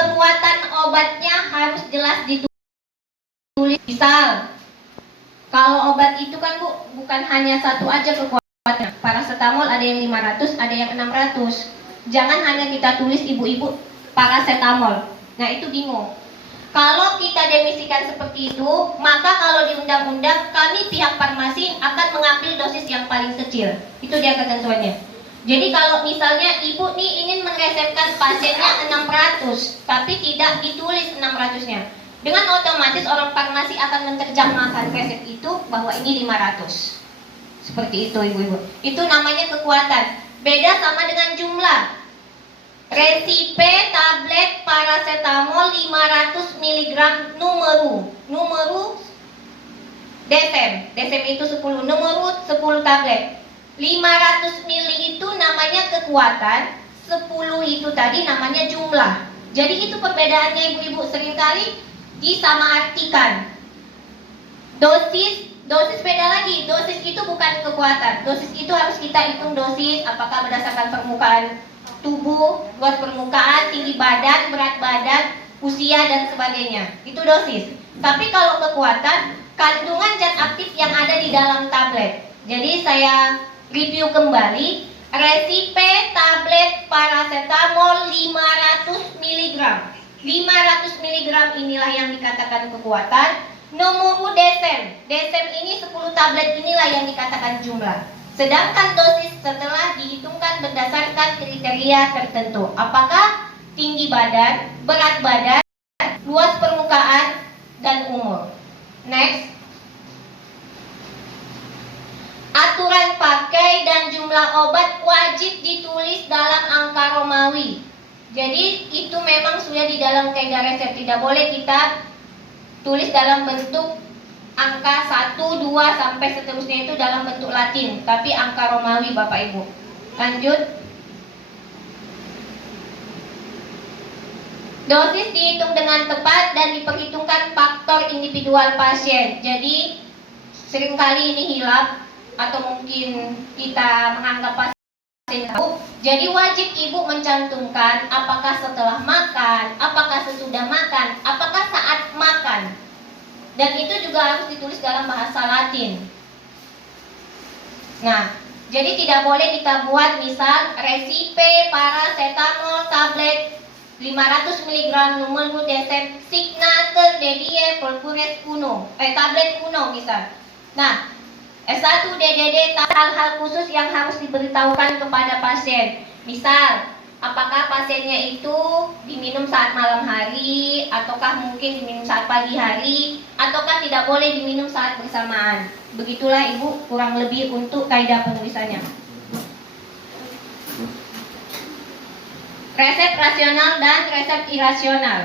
kekuatan obatnya harus jelas ditulis. Misal, kalau obat itu kan Bu, bukan hanya satu aja kekuatannya. Paracetamol ada yang 500, ada yang 600. Jangan hanya kita tulis ibu-ibu paracetamol. Nah, itu bingung. Kalau kita demisikan seperti itu, maka kalau di undang-undang kami pihak farmasi akan mengambil dosis yang paling kecil. Itu dia ketentuannya. Jadi kalau misalnya ibu nih ingin meresepkan pasiennya 600, tapi tidak ditulis 600-nya, dengan otomatis orang farmasi akan menerjemahkan resep itu bahwa ini 500. Seperti itu ibu-ibu. Itu namanya kekuatan. Beda sama dengan jumlah. Resipe tablet paracetamol 500 mg numeru desem itu 10, numeru 10 tablet. 500 ml itu namanya kekuatan, 10 itu tadi namanya jumlah. Jadi itu perbedaannya ibu-ibu, seringkali disamaartikan. Dosis beda lagi. Dosis itu bukan kekuatan. Dosis itu harus kita hitung dosis apakah berdasarkan permukaan tubuh, luas permukaan, tinggi badan, berat badan, usia dan sebagainya. Itu dosis. Tapi kalau kekuatan, kandungan zat aktif yang ada di dalam tablet. Jadi saya review kembali. Resipe tablet paracetamol 500 mg. 500 mg inilah yang dikatakan kekuatan. Numeru desem ini 10 tablet inilah yang dikatakan jumlah. Sedangkan dosis setelah dihitungkan berdasarkan kriteria tertentu. Apakah tinggi badan, berat badan, luas permukaan, dan umur. Next. Aturan pakai dan jumlah obat wajib ditulis dalam angka Romawi. Jadi itu memang sudah di dalam kaidah resep. Tidak boleh kita tulis dalam bentuk angka 1, 2 sampai seterusnya itu dalam bentuk Latin, tapi angka Romawi Bapak Ibu. Lanjut. Dosis dihitung dengan tepat dan diperhitungkan faktor individual pasien. Jadi seringkali ini hilap atau mungkin kita menganggap pasien tahu. Jadi wajib ibu mencantumkan apakah setelah makan, apakah sesudah makan, apakah saat makan. Dan itu juga harus ditulis dalam bahasa Latin. Nah, jadi tidak boleh kita buat misal resipe paracetamol tablet 500 mg numeru desem signature dedie pulpures kuno, tablet kuno misal. Nah, S1 DDD hal-hal khusus yang harus diberitahukan kepada pasien. Misal, apakah pasiennya itu diminum saat malam hari, ataukah mungkin diminum saat pagi hari, ataukah tidak boleh diminum saat bersamaan. Begitulah ibu kurang lebih untuk kaidah penulisannya. Resep rasional dan resep irasional.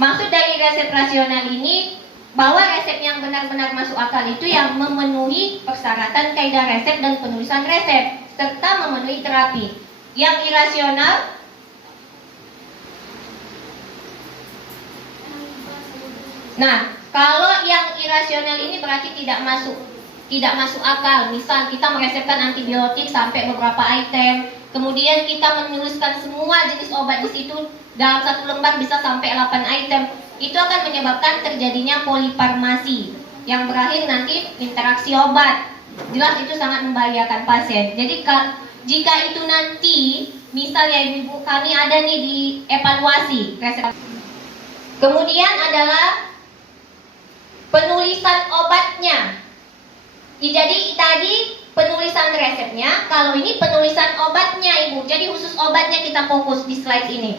Maksud dari resep rasional ini bahwa resep yang benar-benar masuk akal itu yang memenuhi persyaratan kaidah resep dan penulisan resep serta memenuhi terapi. Yang irasional nah, kalau yang irasional ini berarti tidak masuk akal. Misal kita meresepkan antibiotik sampai beberapa item, kemudian kita menuliskan semua jenis obat di situ dalam satu lembar bisa sampai 8 item. Itu akan menyebabkan terjadinya polifarmasi yang berakhir nanti interaksi obat. Jelas itu sangat membahayakan pasien. Jadi jika itu nanti misal ya ibu kami ada nih di evaluasi resep. Kemudian adalah penulisan obatnya. Jadi tadi penulisan resepnya, kalau ini penulisan obatnya ibu. Jadi khusus obatnya kita fokus di slide ini.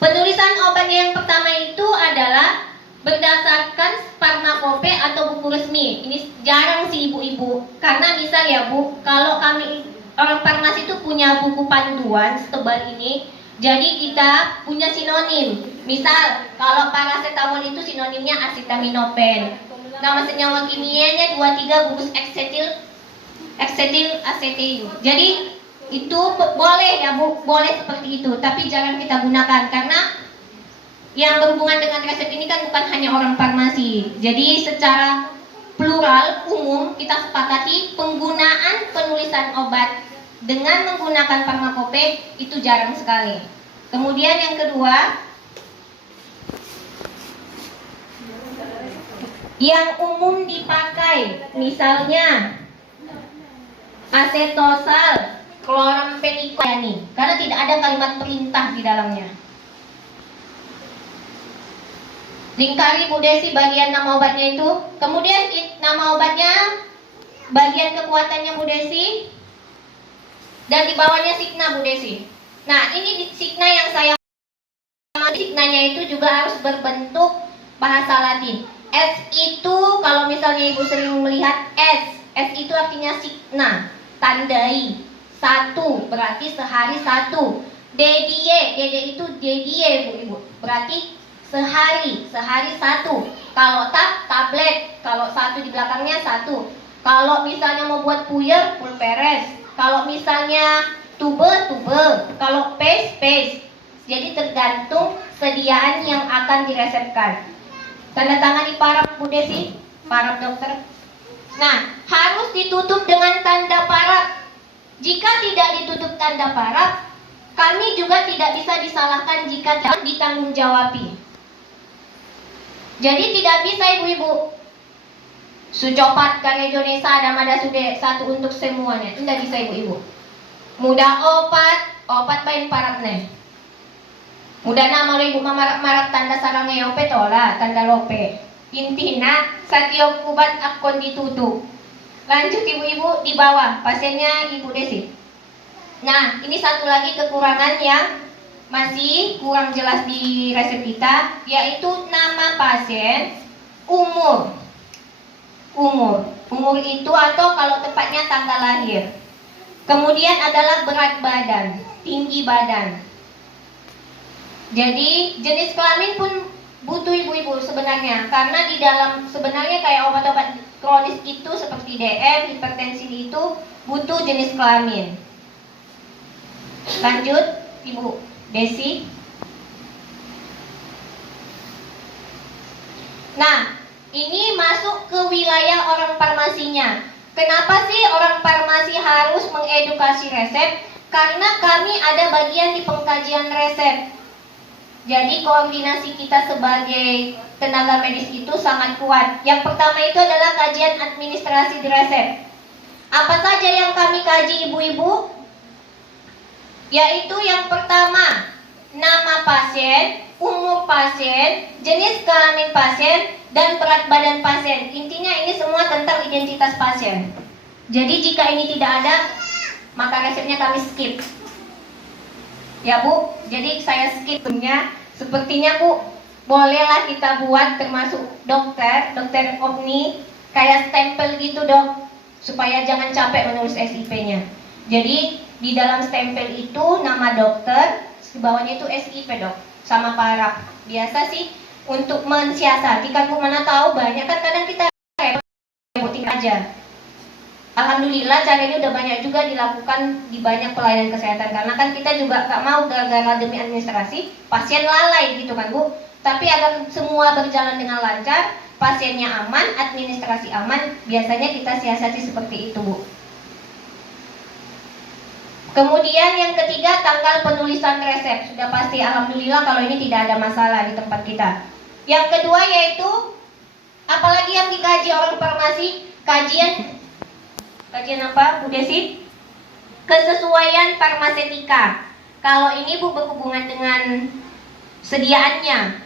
Penulisan obatnya yang pertama itu adalah berdasarkan farmakope atau buku resmi. Ini jarang sih ibu-ibu, karena misal ya bu, kalau kami orang farmasi itu punya buku panduan setebal ini, jadi kita punya sinonim. Misal kalau paracetamol itu sinonimnya acetaminophen. Nama senyawa kimianya 23 gugus eksetil asetil. Jadi itu boleh ya bu, boleh seperti itu, tapi jangan kita gunakan karena yang berhubungan dengan resep ini kan bukan hanya orang farmasi. Jadi secara plural umum kita sepakati penggunaan penulisan obat dengan menggunakan farmakope itu jarang sekali. Kemudian yang kedua, yang umum dipakai, misalnya asetosal, kloramfenicol, karena tidak ada kalimat perintah di dalamnya. Lingkari Bu Desi bagian nama obatnya itu. Kemudian nama obatnya, bagian kekuatannya Bu Desi, dan di bawahnya signa Bu Desi. Nah, ini signa yang saya signanya itu juga harus berbentuk bahasa Latin. S itu kalau misalnya Ibu sering melihat S itu artinya signa, tandai. Satu berarti sehari satu. DD itu DDY Bu Ibu, berarti sehari satu. Kalau tablet, kalau satu di belakangnya satu. Kalau misalnya mau buat puyer, pulperes. Kalau misalnya tube, kalau paste. Jadi tergantung sediaan yang akan diresepkan. Tanda tangan di paraf Bu Desi, paraf dokter. Nah, harus ditutup dengan tanda paraf. Jika tidak ditutup tanda paraf, kami juga tidak bisa disalahkan jika tidak ditanggung-jawabi. Jadi tidak bisa ibu-ibu sucopat karya Indonesia ada mada sudah satu untuk semuanya. Tidak bisa ibu-ibu. Mudah opat main parapne. Mudah nama ibu marak tanda sarangnya yope tola tanda lope. Intina setiap kubat akon ditutup. Lanjut ibu-ibu di bawah pasiennya Ibu Desi. Nah, ini satu lagi kekurangan yang masih kurang jelas di resep kita, yaitu nama pasien, umur itu atau kalau tepatnya tanggal lahir. Kemudian adalah berat badan, tinggi badan. Jadi jenis kelamin pun butuh ibu-ibu sebenarnya, karena di dalam sebenarnya kayak obat-obat kronis itu seperti DM, hipertensi itu butuh jenis kelamin. Lanjut Ibu Desi. Nah, ini masuk ke wilayah orang farmasinya. Kenapa sih orang farmasi harus mengedukasi resep? Karena kami ada bagian di pengkajian resep. Jadi koordinasi kita sebagai tenaga medis itu sangat kuat. Yang pertama itu adalah kajian administrasi di resep. Apa saja yang kami kaji ibu-ibu? Yaitu yang pertama, nama pasien, umur pasien, jenis kelamin pasien, dan berat badan pasien. Intinya ini semua tentang identitas pasien. Jadi jika ini tidak ada, maka resepnya kami skip. Ya Bu, jadi saya skip punya. Sepertinya Bu, bolehlah kita buat termasuk dokter Omni, kayak stempel gitu dok, supaya jangan capek menulis SIP-nya. Jadi di dalam stempel itu nama dokter, di bawahnya itu SIP dok, sama paraf. Biasa sih untuk mensiasati kan Bu, mana tahu banyak kan kadang kita repotin aja. Alhamdulillah cara ini udah banyak juga dilakukan di banyak pelayanan kesehatan, karena kan kita juga gak mau gara-gara demi administrasi pasien lalai gitu kan Bu. Tapi agar semua berjalan dengan lancar, pasiennya aman, administrasi aman, biasanya kita siasati seperti itu Bu. Kemudian yang ketiga, tanggal penulisan resep. Sudah pasti alhamdulillah kalau ini tidak ada masalah di tempat kita. Yang kedua yaitu, apalagi yang dikaji orang farmasi, kajian apa Bu Desi? Kesesuaian farmasetika. Kalau ini Bu berhubungan dengan sediaannya,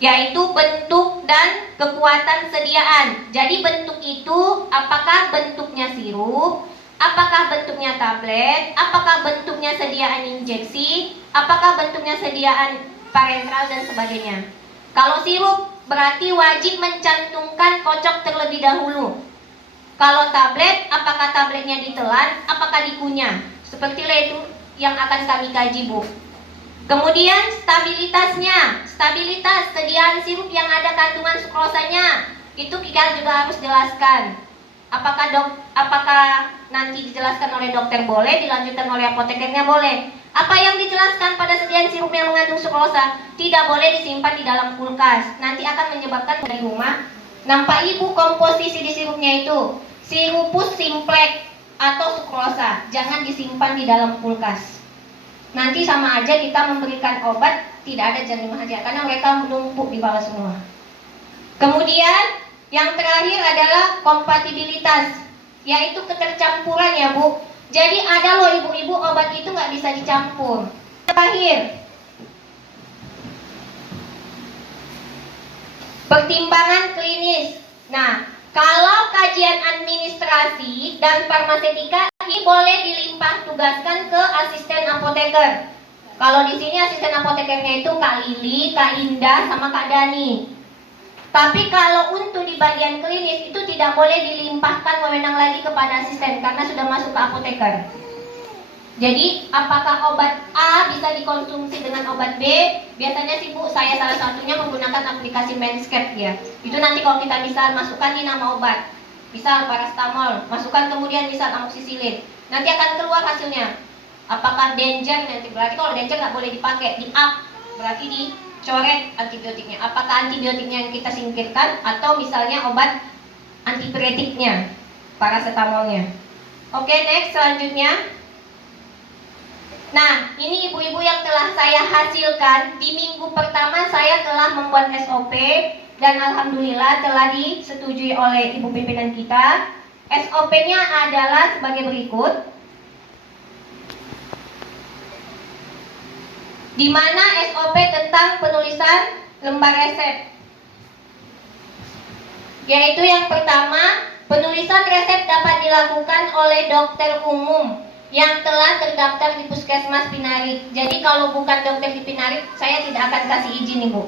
yaitu bentuk dan kekuatan sediaan. Jadi bentuk itu apakah bentuknya sirup, apakah bentuknya tablet, apakah bentuknya sediaan injeksi, apakah bentuknya sediaan parenteral dan sebagainya. Kalau sirup berarti wajib mencantumkan kocok terlebih dahulu. Kalau tablet, apakah tabletnya ditelan, apakah dikunyah. Seperti itu yang akan kami kaji Bu. Kemudian stabilitas sediaan sirup yang ada kandungan sukrosanya, itu kita juga harus jelaskan. Apakah nanti dijelaskan oleh dokter boleh, dilanjutkan oleh apotekernya boleh. Apa yang dijelaskan pada sediaan sirup yang mengandung sukrosa tidak boleh disimpan di dalam kulkas. Nanti akan menyebabkan dari rumah. Nampak Ibu komposisi di sirupnya itu sirupus simplex atau sukrosa. Jangan disimpan di dalam kulkas. Nanti sama aja kita memberikan obat tidak ada janin bahagia karena mereka menumpuk di bawah semua. Kemudian yang terakhir adalah kompatibilitas, yaitu ketercampuran ya Bu. Jadi ada loh ibu-ibu obat itu nggak bisa dicampur. Terakhir, pertimbangan klinis. Nah, kalau kajian administrasi dan farmasetika ini boleh dilimpah tugaskan ke asisten apoteker. Kalau di sini asisten apotekernya itu Kak Lili, Kak Indah, sama Kak Dani. Tapi kalau untuk di bagian klinis itu tidak boleh dilimpahkan wewenang lagi kepada asisten karena sudah masuk ke apoteker. Jadi apakah obat A bisa dikonsumsi dengan obat B? Biasanya sih Bu, saya salah satunya menggunakan aplikasi Medscape ya. Itu nanti kalau kita bisa masukkan di nama obat, misal paracetamol, masukkan kemudian misal amoxicillin, nanti akan keluar hasilnya. Apakah danger nanti, berarti kalau danger nggak boleh dipakai, di up berarti dicoret antibiotiknya. Apakah antibiotiknya yang kita singkirkan atau misalnya obat antipiretiknya, paracetamolnya. Oke, next selanjutnya. Nah, ini ibu-ibu yang telah saya hasilkan. Di minggu pertama saya telah membuat SOP dan alhamdulillah telah disetujui oleh ibu pimpinan kita. SOP-nya adalah sebagai berikut. Di mana SOP tentang penulisan lembar resep. Yaitu yang pertama, penulisan resep dapat dilakukan oleh dokter umum yang telah terdaftar di Puskesmas Pinarik. Jadi kalau bukan dokter di Pinarik, saya tidak akan kasih izin nih Bu.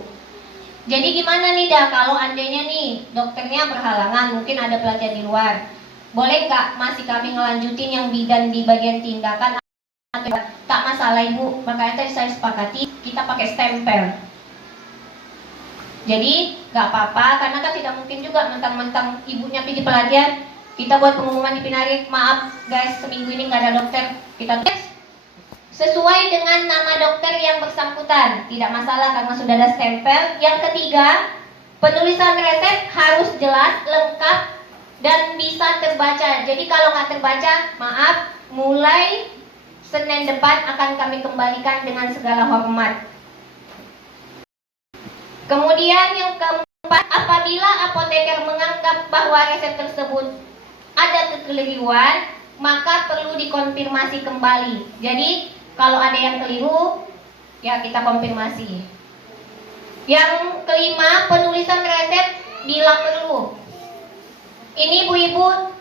Jadi gimana nih dah kalau andainya nih dokternya berhalangan, mungkin ada pelatihan di luar. Boleh nggak masih kami ngelanjutin yang bidan di bagian tindakan? Tak masalah Ibu, makanya tadi saya sepakati kita pakai stempel. Jadi nggak apa-apa, karena kan tidak mungkin juga mentang-mentang ibunya pergi pelatihan kita buat pengumuman di Pinarik, maaf guys seminggu ini nggak ada dokter, kita tes sesuai dengan nama dokter yang bersangkutan, tidak masalah karena sudah ada stempel. Yang ketiga, penulisan resep harus jelas, lengkap, dan bisa terbaca. Jadi kalau nggak terbaca, maaf, mulai Senin depan akan kami kembalikan dengan segala hormat. Kemudian yang keempat, apabila apoteker menganggap bahwa resep tersebut ada kekeliruan, maka perlu dikonfirmasi kembali. Jadi kalau ada yang keliru, ya kita konfirmasi. Yang kelima, penulisan resep bila perlu. Ini ibu-ibu,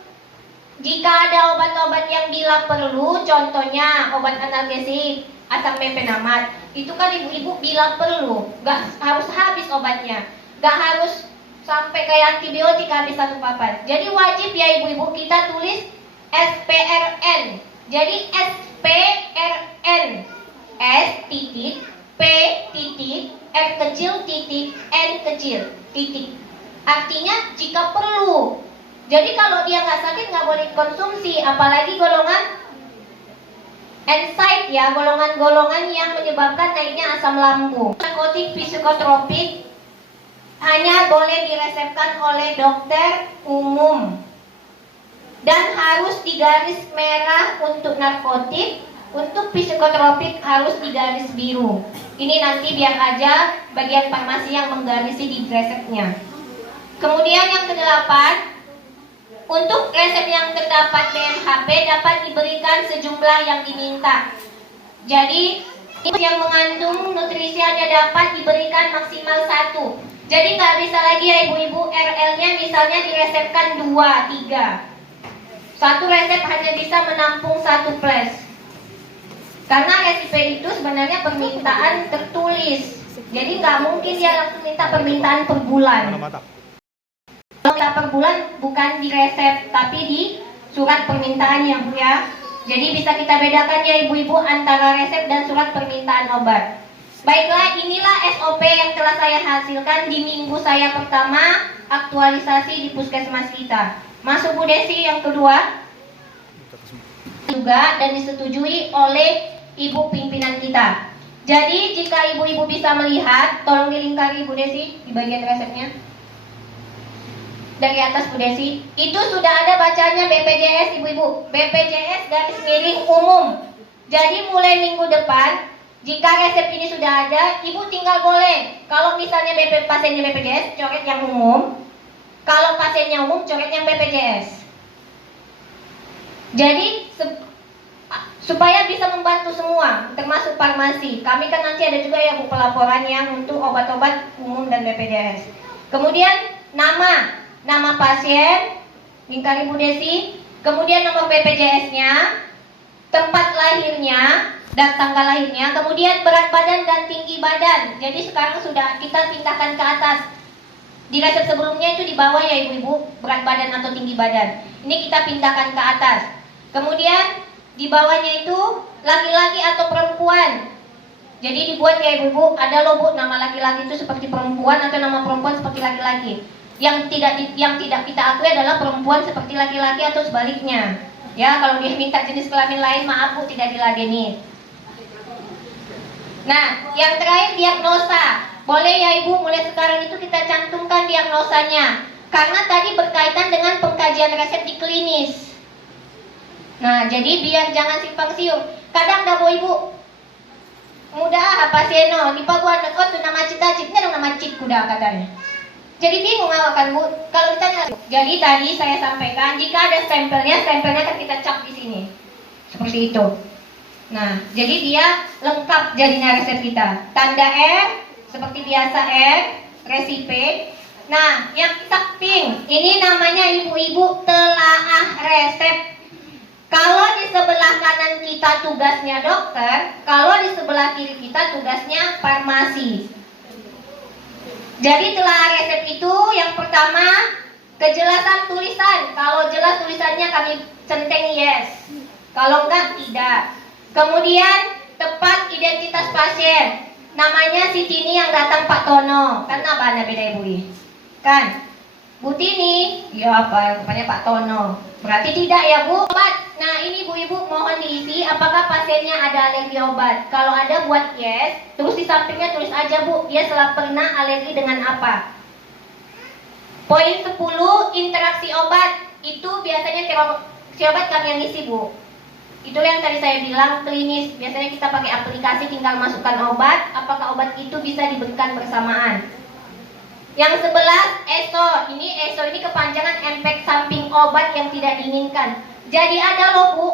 jika ada obat-obat yang bila perlu, contohnya obat analgesik, asam mefenamat, itu kan ibu-ibu bila perlu, nggak harus habis obatnya, nggak harus sampai kayak antibiotik habis satu papan. Jadi wajib ya ibu-ibu kita tulis SPRN. Jadi SPRN, S titik P titik R kecil titik N kecil titik. Artinya jika perlu. Jadi kalau dia nggak sakit nggak boleh konsumsi, apalagi golongan NSAID ya, golongan-golongan yang menyebabkan naiknya asam lambung. Narkotik psikotropik hanya boleh diresepkan oleh dokter umum dan harus digaris merah untuk narkotik, untuk psikotropik harus digaris biru. Ini nanti biar aja bagian farmasi yang menggarisi di resepnya. Kemudian yang kedelapan, untuk resep yang terdapat DMHP dapat diberikan sejumlah yang diminta. Jadi yang mengandung nutrisi hanya dapat diberikan maksimal 1. Jadi nggak bisa lagi ya ibu-ibu RL-nya misalnya diresepkan 2, 3. Satu resep hanya bisa menampung 1 flash. Karena SIP itu sebenarnya permintaan tertulis. Jadi nggak mungkin dia langsung minta permintaan per bulan. Kalau minta per bulan bukan di resep tapi di surat permintaan ya Bu ya. Jadi bisa kita bedakan ya ibu-ibu antara resep dan surat permintaan obat. Baiklah, inilah SOP yang telah saya hasilkan di minggu saya pertama aktualisasi di puskesmas kita. Masuk Bu Desi yang kedua juga dan disetujui oleh ibu pimpinan kita. Jadi jika ibu-ibu bisa melihat, tolong dilingkari Bu Desi di bagian resepnya. Dari atas Bu Desi, itu sudah ada bacanya BPJS ibu-ibu. BPJS garis miring umum. Jadi mulai minggu depan, jika resep ini sudah ada, ibu tinggal boleh. Kalau misalnya pasiennya BPJS, coret yang umum. Kalau pasiennya umum, coret yang BPJS. Jadi supaya bisa membantu semua, termasuk farmasi. Kami kan nanti ada juga ya Bu pelaporan yang untuk obat-obat umum dan BPJS. Kemudian nama pasien, Lingkari Bu Desi. Kemudian nomor BPJS-nya, tempat lahirnya dan tanggal lahirnya, kemudian berat badan dan tinggi badan. Jadi sekarang sudah kita pindahkan ke atas. Di resep sebelumnya itu di bawah ya ibu-ibu, berat badan atau tinggi badan. Ini kita pindahkan ke atas. Kemudian di bawahnya itu laki-laki atau perempuan. Jadi dibuat ya ibu-ibu, ada loh Bu nama laki-laki itu seperti perempuan atau nama perempuan seperti laki-laki. Yang tidak kita akui adalah perempuan seperti laki-laki atau sebaliknya. Ya, kalau dia minta jenis kelamin lain, maaf Bu, tidak diladeni. Nah, yang terakhir diagnosa. Boleh ya Ibu, mulai sekarang itu kita cantumkan diagnosanya. Karena tadi berkaitan dengan pengkajian resep di klinis. Nah, jadi biar jangan simpang siur. Kadang dah Bu Ibu, mudah pasien no, di paguan oh tu nama cita-citnya dong nama cit kuda katanya. Jadi bingung awak kan Bu, kalau ditanya. Jadi tadi saya sampaikan, jika ada stempelnya kan kita cap di sini. Seperti itu. Nah, jadi dia lengkap jadinya resep kita. Tanda R, seperti biasa R, resipe. Nah, yang pink, ini namanya ibu-ibu telaah resep. Kalau di sebelah kanan kita tugasnya dokter, kalau di sebelah kiri kita tugasnya farmasi. Jadi telaah resep itu yang pertama, kejelasan tulisan. Kalau jelas tulisannya kami centeng yes. Kalau enggak, tidak. Kemudian tepat identitas pasien. Namanya si Tini yang datang Pak Tono. Kan apa beda ibu? Kan? Bu Tini, ya apa rupanya Pak Tono. Berarti tidak ya Bu? Obat. Nah ini Bu-ibu mohon diisi apakah pasiennya ada alergi obat. Kalau ada buat yes. Terus di sampingnya tulis aja Bu, dia telah pernah alergi dengan apa. Poin 10, interaksi obat. Itu biasanya si obat kami yang isi Bu. Itu yang tadi saya bilang klinis. Biasanya kita pakai aplikasi, tinggal masukkan obat. Apakah obat itu bisa diberikan bersamaan. Yang 11, ESO. ESO ini kepanjangan efek samping obat yang tidak diinginkan. Jadi ada loh Bu,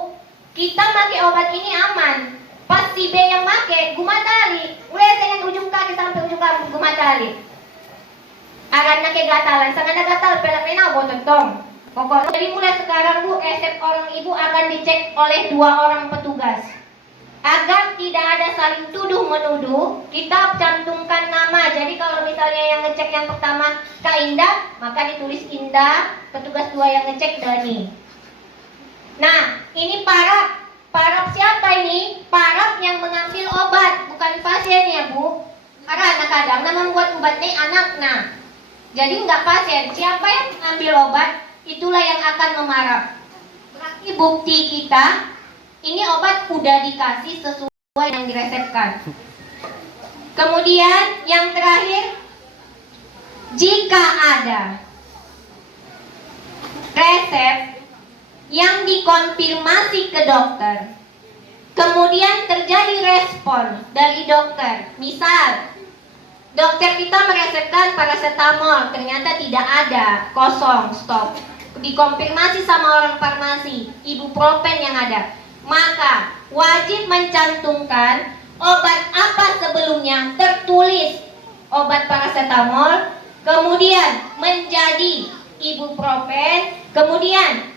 kita pakai obat ini aman. Pas si B yang pakai gumatali, udah dengan ujung kaki sampai ujung kaki gumatali. Akan ke gatalan, sangat ada gatal pelak-pelak botong. Pokoknya jadi mulai sekarang Bu, resep orang ibu akan dicek oleh 2 orang petugas. Agar tidak ada saling tuduh menuduh, kita cantumkan nama. Jadi kalau misalnya yang ngecek yang pertama Kak Indah, maka ditulis Indah, petugas 2 yang ngecek Dani. Nah, ini paraf. Paraf siapa ini? Paraf yang mengambil obat, bukan pasien ya Bu. Karena kadang membuat obat ini anak. Nah, jadi nggak pasien. Siapa yang mengambil obat, itulah yang akan memaraf. Berarti bukti kita, ini obat udah dikasih sesuai yang diresepkan. Kemudian yang terakhir, jika ada resep yang dikonfirmasi ke dokter, kemudian terjadi respon dari dokter. Misal, dokter kita meresepkan paracetamol, ternyata tidak ada, kosong, stop. Dikonfirmasi sama orang farmasi, ibuprofen yang ada. Maka wajib mencantumkan obat apa sebelumnya tertulis obat paracetamol, kemudian menjadi ibuprofen, kemudian